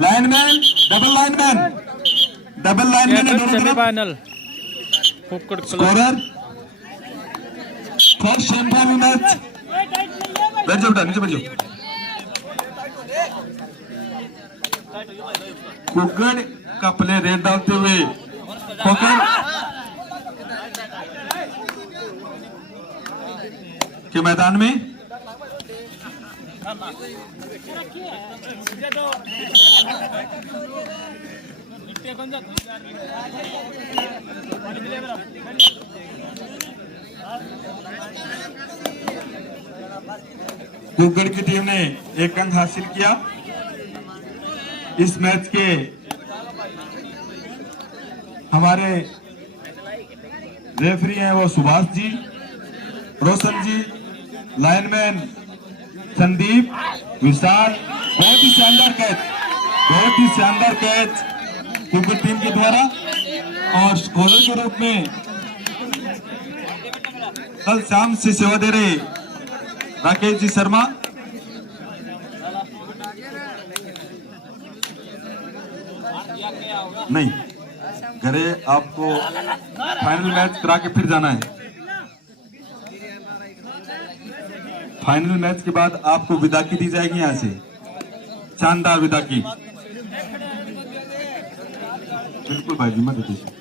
Lineman, double lineman semifinal scorer for semifinal match. बैठ जाओ बेटा, नीचे बैठ जाओ। कुकड़ का प्ले रेड डालते हुए कुकड़ के मैदान में कुकड़ की टीम ने 1 अंक हासिल किया। इस मैच के हमारे रेफरी हैं वो सुभाष जी, रोशन जी, लाइनमैन संदीप, विशाल। बहुत ही शानदार कैच कुकड़ टीम के द्वारा। और स्कोरर के रूप में कल शाम से सेवा दे रहे राकेश जी शर्मा। नहीं, घरे आपको फाइनल मैच करा के फिर जाना है। फाइनल मैच के बाद आपको विदा की दी जाएगी यहाँ से, शानदार विदा की। बिल्कुल भाई जी, मत दीजिए।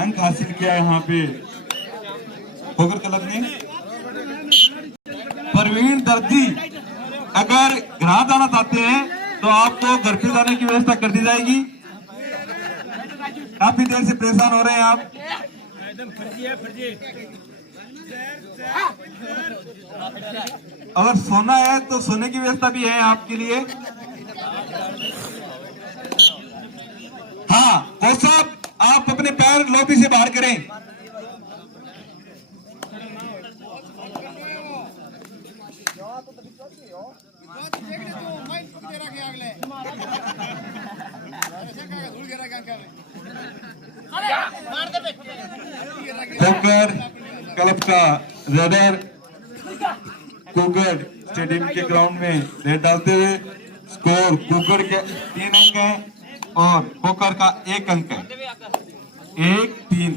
अंक हासिल किया यहाँ पे खोकर क्लब ने। प्रवीण दर्जी अगर घर जाना चाहते हैं तो आपको घर पे जाने की व्यवस्था कर दी जाएगी। काफी देर से परेशान हो रहे हैं आप। अगर सोना है तो सोने की व्यवस्था भी है आपके लिए। हाँ कोच साहब, आप अपने पैर लॉबी से बाहर करें। खोकर क्लब का रेडर कुकड़ स्टेडियम के ग्राउंड में रेड डालते हुए स्कोर कुकड़ के 3 अंक है और खोकर का 1 अंक है। 1-3।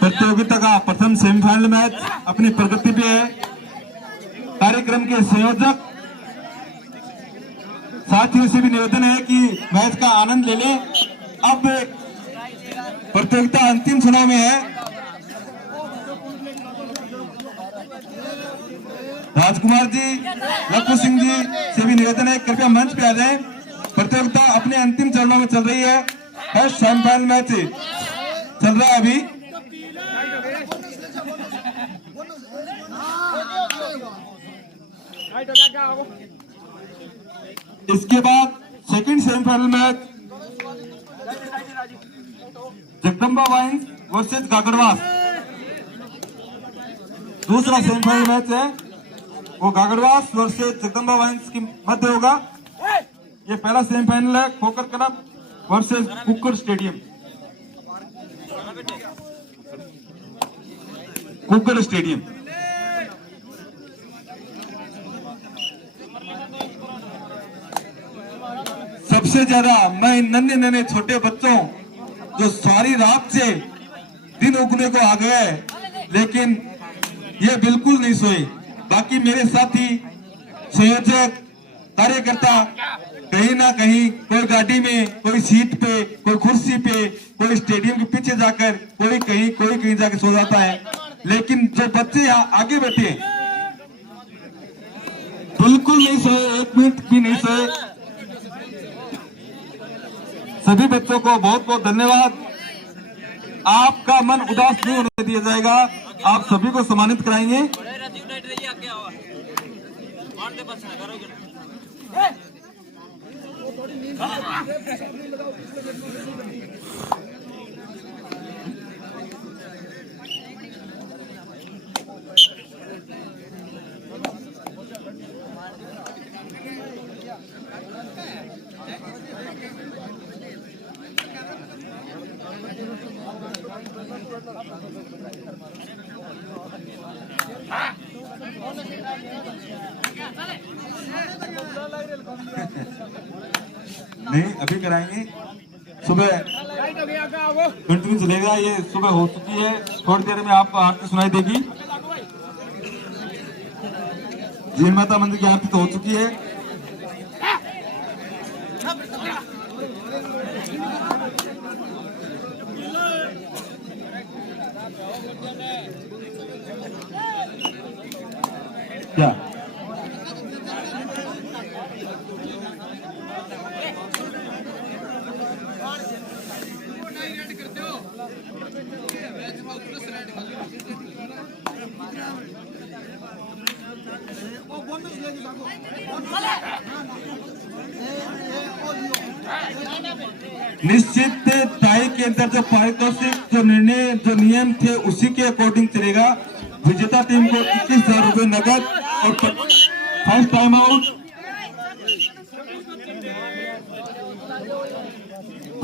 प्रतियोगिता का प्रथम सेमीफाइनल मैच अपनी प्रगति पे है। कार्यक्रम के संयोजक साथियों से भी निवेदन है कि मैच का आनंद ले लें। अब प्रतियोगिता अंतिम चुनाव में है। राजकुमार जी, लक्ष्मण सिंह जी से भी निवेदन है कृपया मंच पे आ जाएं। प्रतियोगिता अपने अंतिम चरणों में चल रही है। फर्स्ट सेमीफाइनल मैच चल रहा है अभी। इसके बाद second semifinal match Jagdamba wines versus Gagadwas. दूसरा सेमीफाइनल मैच है वो गागड़वास वर्सेस जगदम्बा वाइन्स के मध्य होगा। ये पहला सेमीफाइनल है खोकर क्लब वर्सेस कुकड़ स्टेडियम। कुकड़ स्टेडियम। सबसे ज्यादा मैं इन नन्हे नन्हे छोटे बच्चों जो सारी रात से दिन उगने को आ गए लेकिन ये बिल्कुल नहीं सोए। बाकी मेरे साथी संयोजक कार्यकर्ता कहीं ना कहीं कोई गाड़ी में, कोई सीट पे, कोई कुर्सी पे, कोई स्टेडियम के पीछे जाकर, कोई कहीं जाकर सो जाता है। लेकिन जो बच्चे यहाँ आगे बैठे बिल्कुल नहीं सोए, एक मिनट भी नहीं सोए। सभी बच्चों को बहुत बहुत धन्यवाद। आपका मन उदास नहीं होने दिया जाएगा, आप सभी को सम्मानित कराएंगे। नहीं अभी कराएंगे, सुबह कंटिन्यू चलेगा। ये सुबह हो चुकी है, थोड़ी देर में आपको आरती सुनाई देगी। जीन माता मंदिर की आरती तो हो चुकी है। क्या निश्चित टाई के अंदर जो पारितोषिक, जो निर्णय, जो नियम थे उसी के अकॉर्डिंग चलेगा। विजेता टीम को 21,000 रुपए नगद और फर्स्ट टाइम आउट।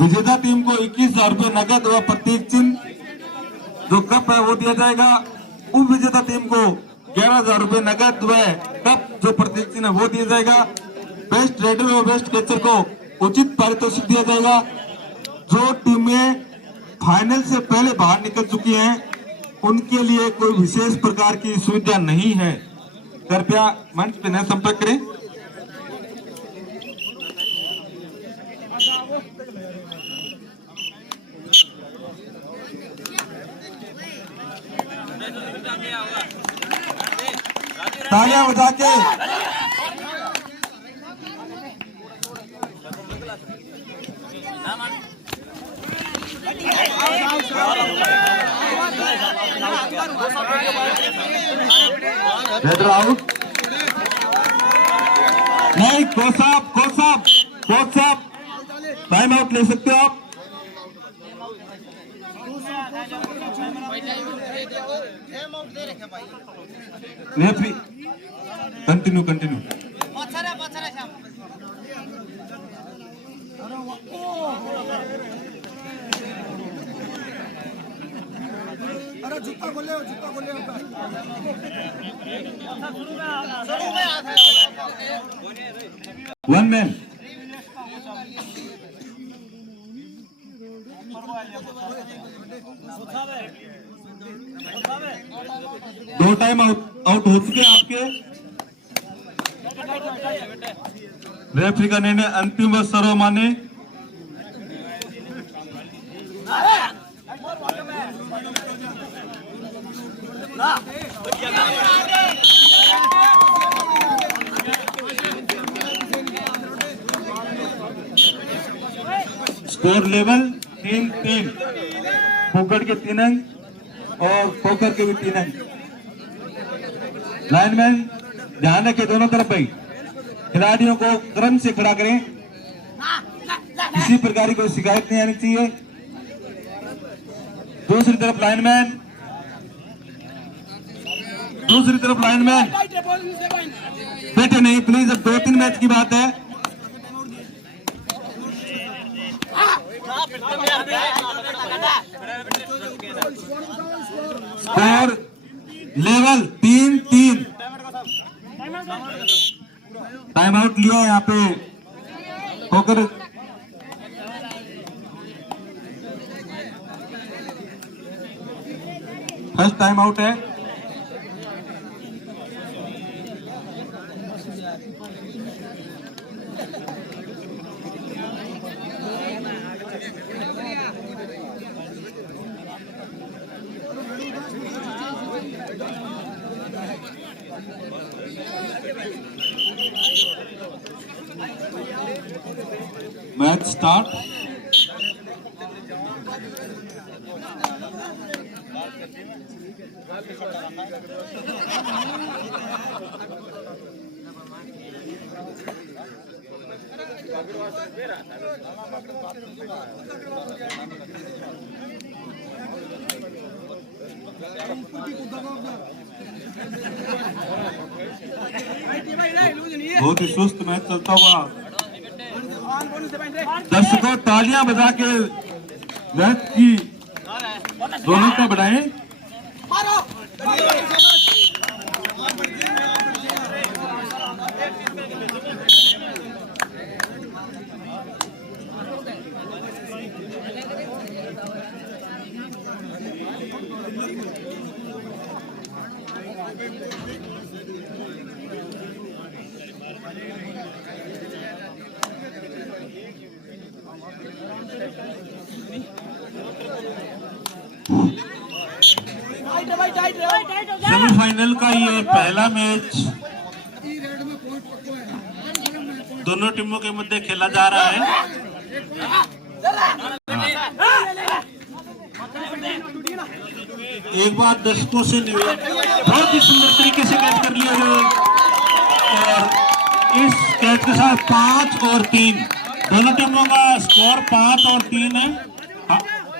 विजेता टीम को 21,000 रुपए नगद व प्रतीक चिन्ह जो कप है वो दिया जाएगा। उप विजेता टीम को 11,000 रुपए नगद व कप जो प्रतीक चिन्ह है वो दिया जाएगा। बेस्ट रेडर और बेस्ट कैचर को उचित पारितोषिक दिया जाएगा। जो टीमें फाइनल से पहले बाहर निकल चुकी हैं उनके लिए कोई विशेष प्रकार की सुविधा नहीं है। कृपया मंच पे न संपर्क करें। तालियां बजा के रेडर आउट। नहीं कोच साहब टाइम आउट ले सकते हो आप। रेफरी कंटिन्यू अरे जूता खोले वन मैन। दो टाइम आउट हो चुके आपके। रेफरी का निर्णय अंतिम व सर्वमान्य। स्कोर लेवल 3-3, कुकड़ के 3 अंक और पोकर के भी 3 अंक। लाइनमैन ध्यान रखें दोनों तरफ भाई, खिलाड़ियों को क्रम से खड़ा करें, किसी प्रकार की कोई शिकायत नहीं आनी चाहिए। दूसरी तरफ लाइनमैन बैठे नहीं प्लीज, अब 2-3 मैच की बात है। Score level 3-3। टाइम आउट लिया यहाँ पे होकर फर्स्ट टाइम आउट है। Match start. बहुत ही सुस्त मैच चलता हुआ। दर्शकों तालियां बजा के मैच की रौनकता बढ़ाएं। सेमीफाइनल का ये पहला मैच दोनों टीमों के मध्य खेला जा रहा है। एक बार दर्शकों से बहुत ही सुंदर तरीके से कैच कर लिया गया और इस कैच के साथ 5 और 3 दोनों टीमों का स्कोर 5 और 3 है।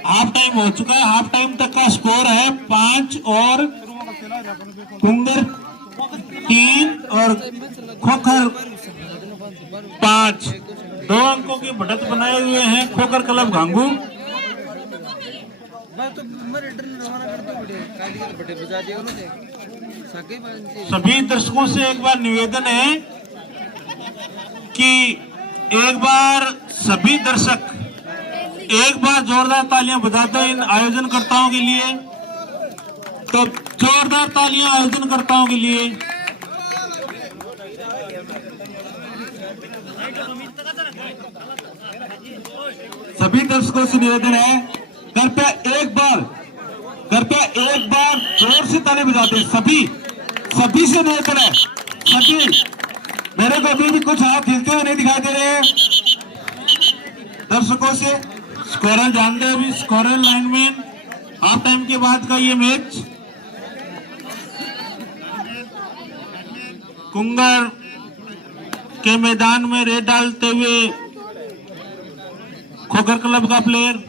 हाफ टाइम हो चुका है। हाफ टाइम तक का स्कोर है 5 और कुंगर 3 और खोखर 5। 2 अंकों की बढ़त बनाए हुए हैं खोखर क्लब घांगू। सभी दर्शकों से एक बार निवेदन है कि एक बार सभी दर्शक एक बार जोरदार तालियां बजाते हैं इन आयोजनकर्ताओं के लिए। तो जोरदार तालियां आयोजनकर्ताओं के लिए। सभी दर्शकों से निवेदन है कृपया एक बार जोर से ताली बजाते हैं। सभी से निवेदन है। सभी मेरे को अभी भी कुछ हाथ हिलते हुए नहीं दिखाई दे रहे हैं दर्शकों से। स्कोरर जानते हैं अभी स्कोरर लाइनमैन। हाफ टाइम के बाद का ये मैच कुंगर के मैदान में रेड डालते हुए खोखर क्लब का प्लेयर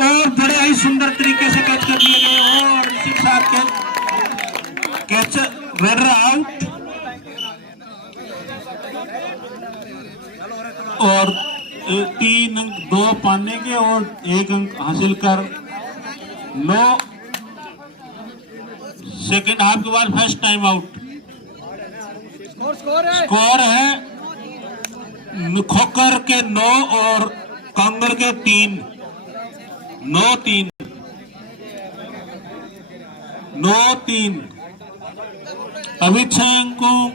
और बड़े ही सुंदर तरीके से कैच कर लिए गए और इसी के साथ कैच रन आउट और 3 अंक 2 पाने के और 1 अंक हासिल कर 9 सेकेंड हाफ के बाद फर्स्ट टाइम आउट। स्कोर है खोखर के 9 और कांगर के 3। 9-3 अभी 6 अंकों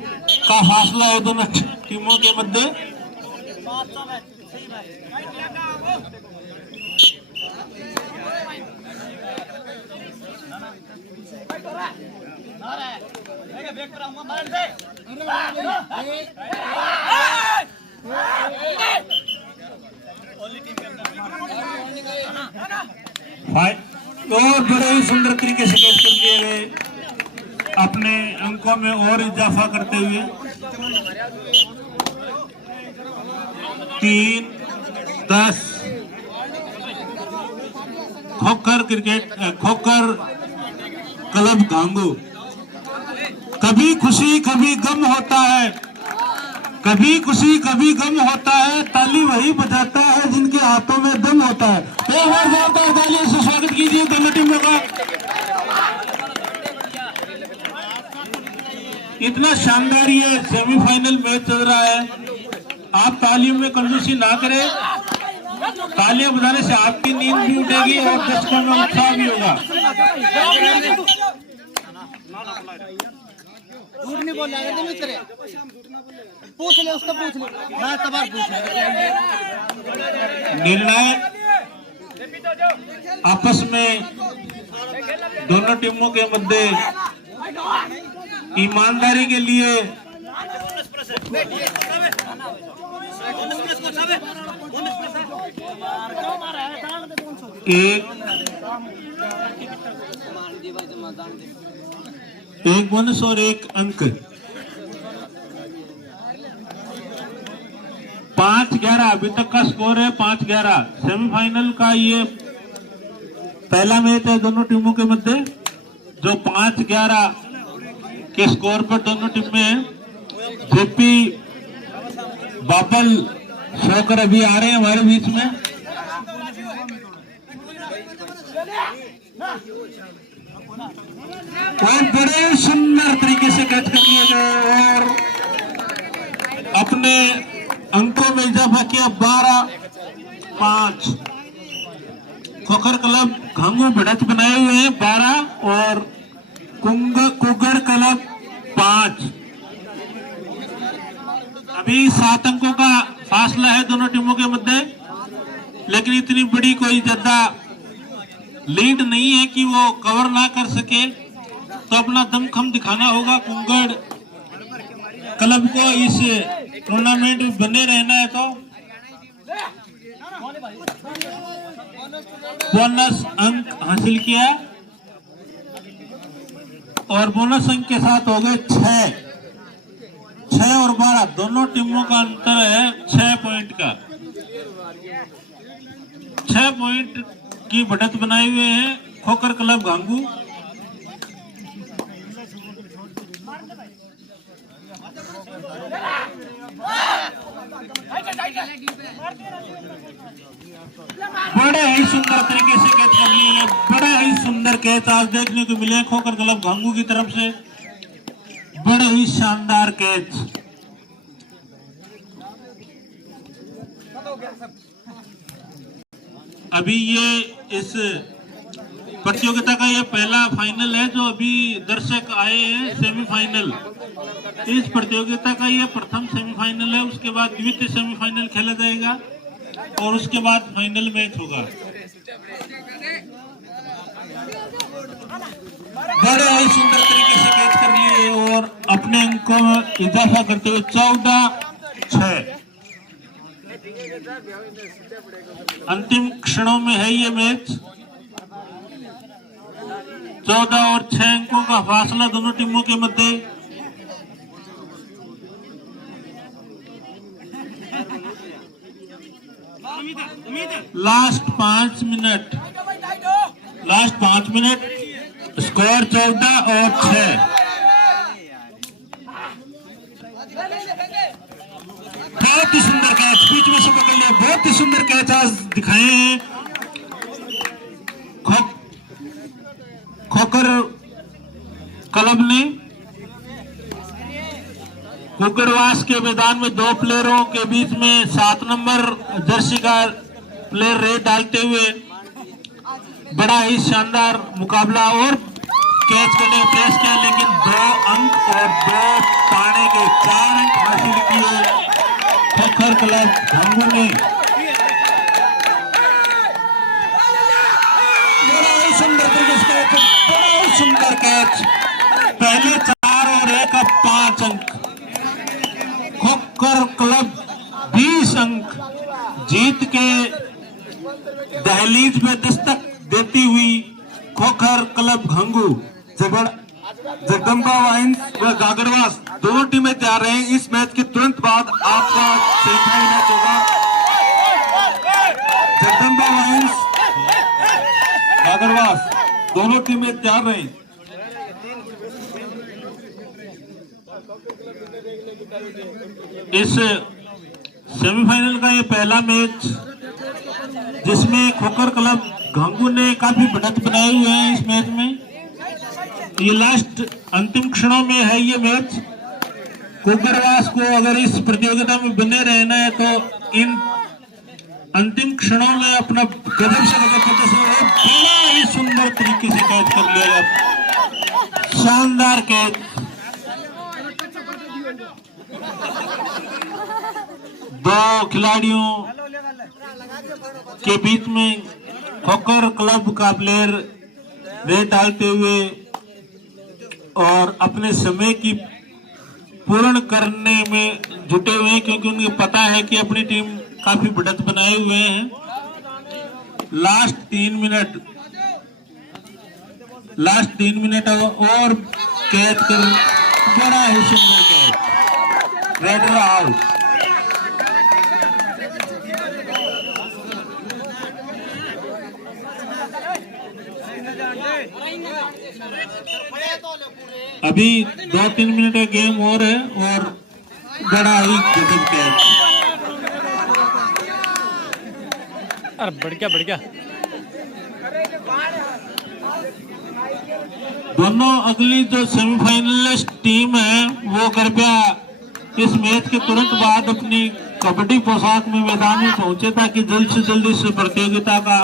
का फासला है दोनों टीमों के मध्य। और बड़े ही सुंदर तरीके से कैच कर लिए गए अपने अंकों में और इजाफा करते हुए। 3-10 खोखर खोखर क्लब घांगू। कभी खुशी कभी गम होता है, कभी खुशी कभी गम होता है, ताली वही बजाता है जिनके हाथों में दम होता है। एक बार जोरदार तालियों से स्वागत कीजिए दोनों टीमों का। इतना शानदार ये सेमीफाइनल मैच चल रहा है, आप तालियों में कंजूसी ना करें। तालियां बजाने से आपकी नींद भी उठेगी और दर्शकों में उत्साह भी होगा। झूठ नहीं बोल रहा मित्र, पूछ ले उसको, पूछ ले, मैं सवाल पूछ। निर्णय आपस में दोनों टीमों के मध्य ईमानदारी के लिए एक बोनस और एक अंक। 5-11 अभी तक का स्कोर है, 5-11। सेमीफाइनल का ये पहला मैच है दोनों टीमों के मध्य, जो 5-11 के स्कोर पर दोनों टीमें हैं। जेपी बाबल शोकर अभी आ रहे हैं हमारे बीच में। और बड़े सुंदर तरीके से कैच कर लिए गए और अपने अंकों में इजाफा किया। 12-5 खोखर क्लब घांगू बढ़त बनाए हुए हैं 12 और कुगड़ क्लब 5। अभी 7 अंकों का फासला है दोनों टीमों के मध्य, लेकिन इतनी बड़ी कोई ज्यादा लीड नहीं है कि वो कवर ना कर सके, तो अपना दमखम दिखाना होगा कुंगड़ क्लब को। इस टूर्नामेंट में बने रहना है तो बोनस अंक हासिल किया और बोनस अंक के साथ हो गए 6 और 12 दोनों टीमों का अंतर है 6 पॉइंट का। 6 पॉइंट की बढ़त बनाए हुए हैं खोखर क्लब घांगू। बड़े ही सुंदर तरीके से कैच कर लिए, बड़े ही सुंदर कैच आज देखने को मिले खोखर क्लब घांगू की तरफ से। बड़े ही शानदार कैच। अभी ये इस प्रतियोगिता का ये पहला फाइनल है जो अभी दर्शक आए हैं सेमीफाइनल। इस प्रतियोगिता का ये प्रथम सेमीफाइनल है, उसके बाद द्वितीय सेमीफाइनल खेला जाएगा और उसके बाद फाइनल मैच होगा। बड़े ही सुंदर तरीके से कैच कर लिए और अपने अंकों में इजाफा करते हुए 14-6। अंतिम क्षणों में है ये मैच। 14 और 6 अंकों का फासला दोनों टीमों के मध्य। लास्ट 5 मिनट स्कोर 14 और 6। बहुत ही सुंदर कैच बीच में से पकड़ लिया, बहुत ही सुंदर कैच आज दिखाए हैं खोखर क्लब ने। कुकड़वास के मैदान में 2 प्लेयरों के बीच में 7 नंबर जर्सी का प्लेयर रेड डालते हुए बड़ा ही शानदार मुकाबला और कैच करने का प्रयास किया, लेकिन 2 अंक और 2 पाने के 4 अंक हासिल किए खोखर क्लब घांगू ने। बड़ा ही सुंदर तरीके से कैच, बड़ा ही सुंदर कैच। पहले 4 और 1 अब 5 अंक। खोखर क्लब 20 अंक जीत के दहलीज में दस्तक देती हुई खोखर क्लब घांगू। जगदम्बा वाइन्स व गागरवास दोनों टीमें तैयार रहे हैं। इस मैच के तुरंत बाद आपका सेमीफाइनल मैच होगा। जगदम्बा वाइन्स गागड़वास, दोनों टीमें तैयार रही। इस सेमीफाइनल का ये पहला मैच जिसमें खोकर क्लब घांगू ने काफी बढ़त बनाए हुए हैं। इस मैच में ये लास्ट अंतिम क्षणों में है ये मैच। कोकरवास को अगर इस प्रतियोगिता में बने रहना है तो इन अंतिम क्षणों में अपना गजब से गजब प्रदर्शन बड़ा ही सुंदर तरीके से कैच कर लिया। शानदार कैच, दो खिलाड़ियों के बीच में खोकर क्लब का प्लेयर रेड डालते हुए और अपने समय की पूर्ण करने में जुटे हुए हैं, क्योंकि उन्हें पता है कि अपनी टीम काफी बढ़त बनाए हुए हैं। लास्ट 3 मिनट और कैच कर बड़ा ही सुंदर कैच, रेड आउट। अभी 2-3 मिनट का गेम और है और बड़ा ही गजब कैच। अरे बढ़ गया। दोनों अगली जो सेमीफाइनलिस्ट टीम है वो कृपया इस मैच के तुरंत बाद अपनी कबड्डी पोशाक में मैदान में पहुंचे ताकि जल्द से जल्द इस प्रतियोगिता का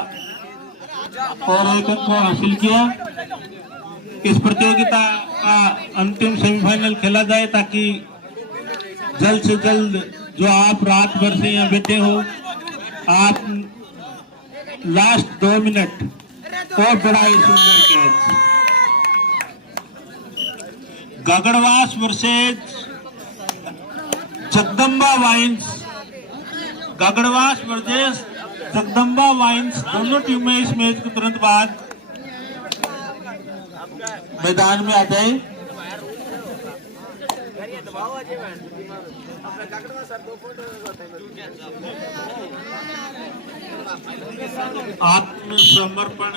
और एक अंक हासिल किया। इस प्रतियोगिता का अंतिम सेमीफाइनल खेला जाए ताकि जल्द से जल्द जो आप रात भर से यहाँ बैठे हो आप लास्ट 2 मिनट और बड़ा ही सुंदर catch. Gagadwas versus Jagdamba wines, Gagadwas versus Jagdamba wines दोनों टीमें इस मैच के तुरंत बाद मैदान में आ जाए। आत्मसमर्पण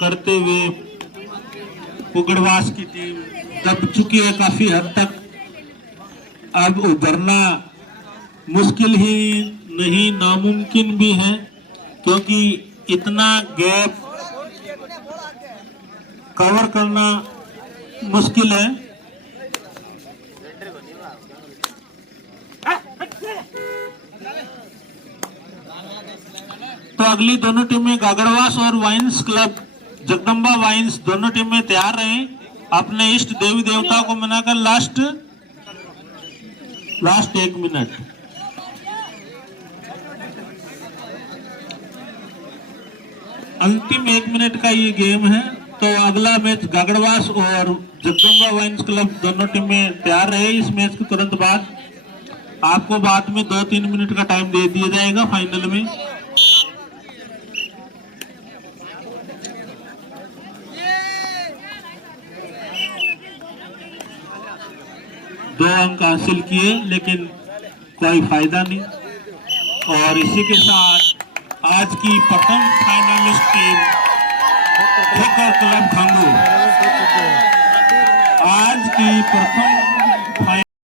करते हुए कुगड़वास की टीम दब चुकी है काफी हद तक। अब उभरना मुश्किल ही नहीं नामुमकिन भी है, क्योंकि इतना गैप कवर करना मुश्किल है। तो अगली दोनों टीमें गागड़वास और वाइन्स क्लब जगदम्बा वाइन्स दोनों टीमें तैयार रहे अपने इष्ट देवी देवता को मनाकर लास्ट 1 मिनट। अंतिम 1 मिनट का ये गेम है। तो अगला मैच गागड़वास और जगदम्बा वाइन्स क्लब दोनों टीमें तैयार रहे। इस मैच के तुरंत बाद आपको बाद में 2-3 मिनट का टाइम दे दिया जाएगा फाइनल में। दो अंक हासिल किए लेकिन कोई फायदा नहीं। और इसी के साथ आज की प्रथम फाइनलिस्ट टीम खोकर क्लब घांगू आज की प्रथम